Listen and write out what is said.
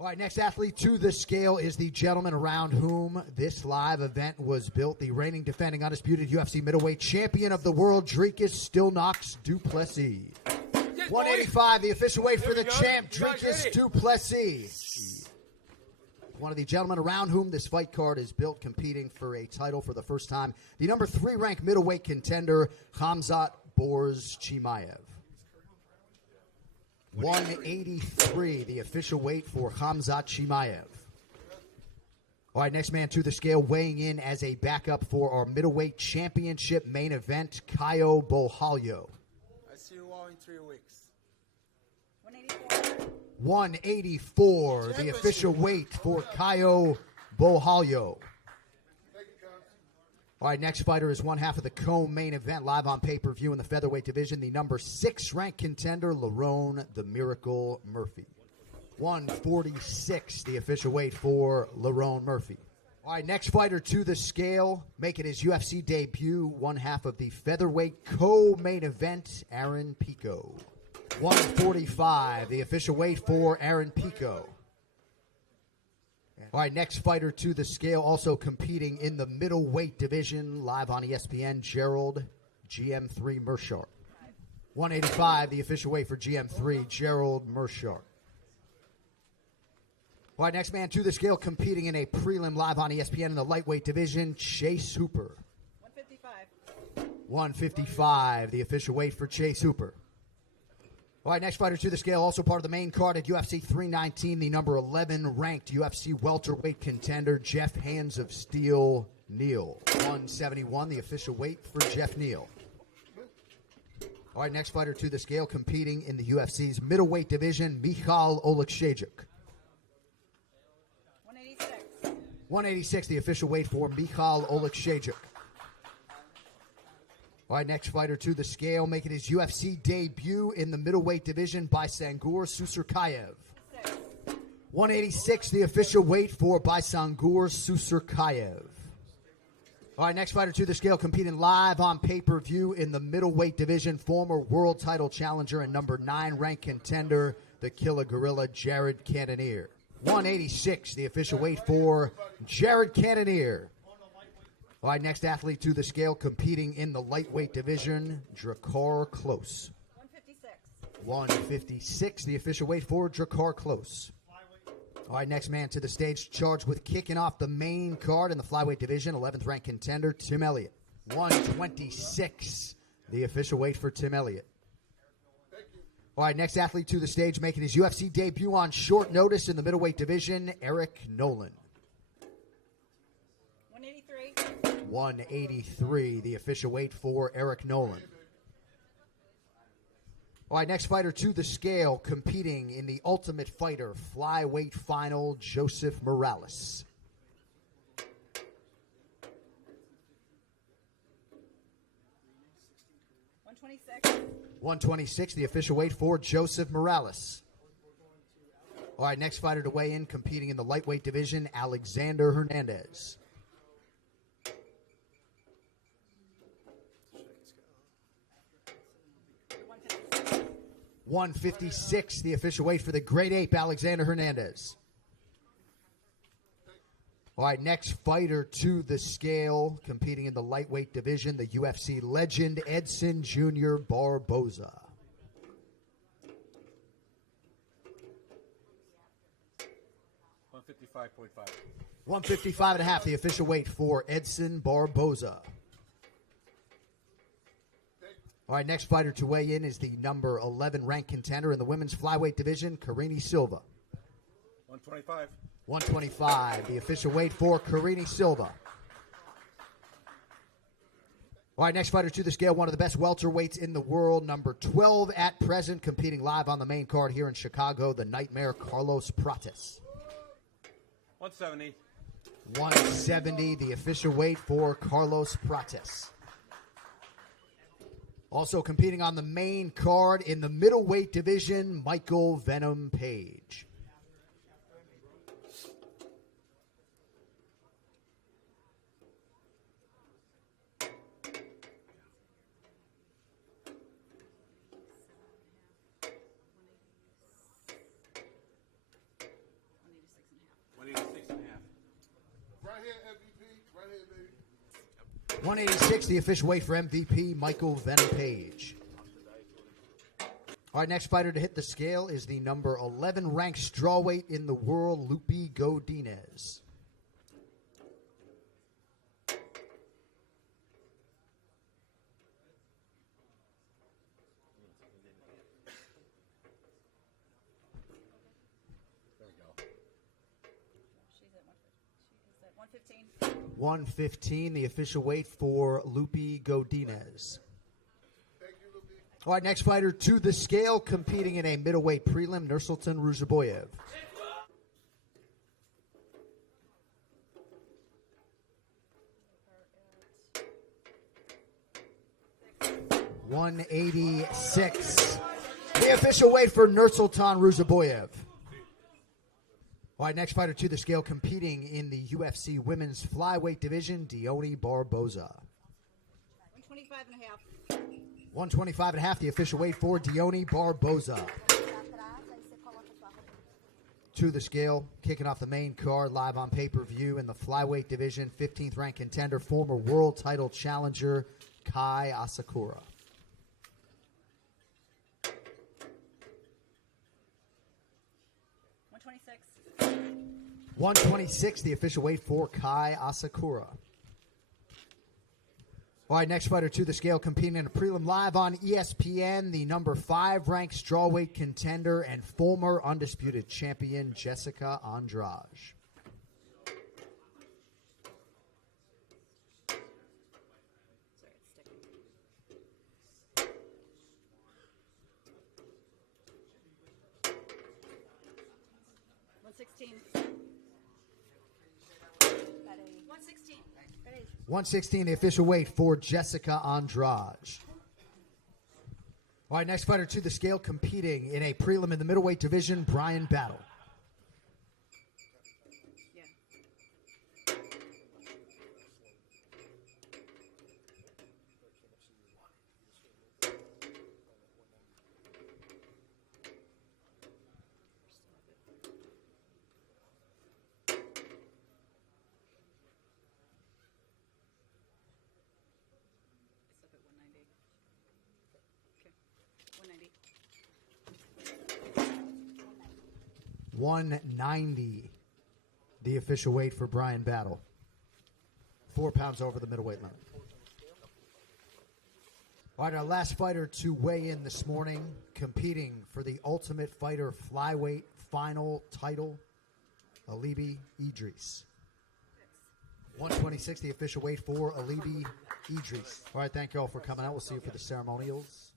All right, next athlete to the scale is the gentleman around whom this live event was built, the reigning, defending, undisputed UFC middleweight champion of the world, Dricus Still Knocks du Plessis. 185, the official weight for the champ, Dricus du Plessis. One of the gentlemen around whom this fight card is built, competing for a title for the first time, the number 3 ranked middleweight contender, Khamzat Borz Chimaev. 183, the official weight for Khamzat Chimaev. All right, next man to the scale, weighing in as a backup for our middleweight championship main event, Caio Borralho. I see you all in 3 weeks. 184, the official weight for Caio Borralho. All right, next fighter is one half of the co-main event, live on pay-per-view in the featherweight division, the number 6 ranked contender, Lerone the Miracle Murphy. 146, the official weight for Lerone Murphy. All right, next fighter to the scale, making his UFC debut, one half of the featherweight co-main event, Aaron Pico. 145, the official weight for Aaron Pico. All right, next fighter to the scale, also competing in the middleweight division, live on ESPN, Gerald GM3 Meerschaert. 185, the official weight for GM3, Gerald Meerschaert. All right, next man to the scale, competing in a prelim live on ESPN in the lightweight division, Chase Hooper. 155. 155, the official weight for Chase Hooper. All right, next fighter to the scale, also part of the main card at UFC 319, the number 11 ranked UFC welterweight contender, Jeff Hands of Steel Neal. 171, the official weight for Jeff Neal. All right, next fighter to the scale, competing in the UFC's middleweight division, Michal Oleksiejczuk. 186. 186, the official weight for Michal Oleksiejczuk. All right, next fighter to the scale, making his UFC debut in the middleweight division, Baysangur Susurkayev. 186, the official weight for Baysangur Susurkayev. All right, next fighter to the scale, competing live on pay-per-view in the middleweight division, former world title challenger and number 9 ranked contender, the Killer Gorilla, Jared Cannonier. 186, the official weight for Jared Cannonier. All right, next athlete to the scale, competing in the lightweight division, Drakkar Klose. 156. 156, the official weight for Drakkar Klose. All right, next man to the stage, charged with kicking off the main card in the flyweight division, 11th ranked contender, Tim Elliott. 126, the official weight for Tim Elliott. All right, next athlete to the stage, making his UFC debut on short notice in the middleweight division, Eric Nolan. 183, the official weight for Eric Nolan. All right, next fighter to the scale, competing in the Ultimate Fighter flyweight final, Joseph Morales. 126, the official weight for Joseph Morales. All right, next fighter to weigh in, competing in the lightweight division, Alexander Hernandez. 156, the official weight for the Great Ape, Alexander Hernandez. All right, next fighter to the scale, competing in the lightweight division, the UFC legend, Edson Jr. Barboza. 155.5. 155.5, the official weight for Edson Barboza. All right, next fighter to weigh in is the number 11 ranked contender in the women's flyweight division, Karine Silva. 125. 125, the official weight for Karine Silva. All right, next fighter to the scale, one of the best welterweights in the world, number 12 at present, competing live on the main card here in Chicago, the Nightmare Carlos Prates. 170. 170, the official weight for Carlos Prates. Also competing on the main card in the middleweight division, Michael Venom Page. Right here, baby. 186, the official weight for MVP, Michael Venom Page. All right, next fighter to hit the scale is the number 11 ranked strawweight in the world, Lupi Godinez. She's at 115. 115, the official weight for Lupi Godinez. All right, next fighter to the scale, competing in a middleweight prelim, Nursultan Ruzaboyev. $186. The official weight for Nursultan Ruzaboyev. All right, next fighter to the scale, competing in the UFC women's flyweight division, Dione Barboza. 125 and a half. 125 and a half, the official weight for Dione Barboza. To the scale, kicking off the main card, live on pay-per-view in the flyweight division, 15th ranked contender, former world title challenger, Kai Asakura. 126, the official weight for Kai Asakura. All right, next fighter to the scale, competing in a prelim live on ESPN, the number 5 ranked strawweight contender and former undisputed champion, Jessica Andrade. That is 116, the official weight for Jessica Andrade. All right, next fighter to the scale, competing in a prelim in the middleweight division, Brian Battle. yeah. It's up at 190. Okay. 190. 190, the official weight for Brian Battle. 4 pounds over the middleweight limit. All right, our last fighter to weigh in this morning, competing for the Ultimate Fighter flyweight final title, Alibi Idris. 126, the official weight for Alibi Idris. All right, thank you all for coming out. We'll see you for the ceremonials.